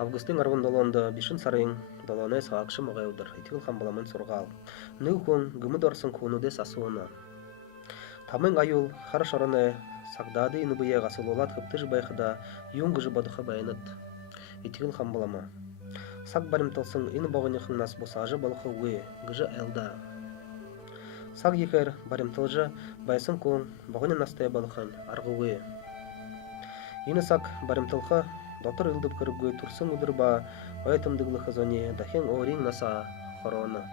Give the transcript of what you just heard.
Августын 10-нд бишэн сарын 7-ны сагаагша могой үдэр Этигэл Хамба Ламын сургаал. Нэгэ гэмэдэ оросон хүнүүдээс асууна. Тамын аюул, хара шороной, сагдаада үгэй гасалуулаад хэбтэжэ байхадаа гэжэ бодохо байнат. Этигэл Хамба Лама. Саг баримталсан богонихон бусаажа болохо үгэй, гэжэ айлдаа. Саг ехээр баримталжа байсан богонихон болохын үгэй. Саг баримталха дотор ылдып кыргы турсын үдэр ба оятымдыглы хазоне дахин орин наса шороной.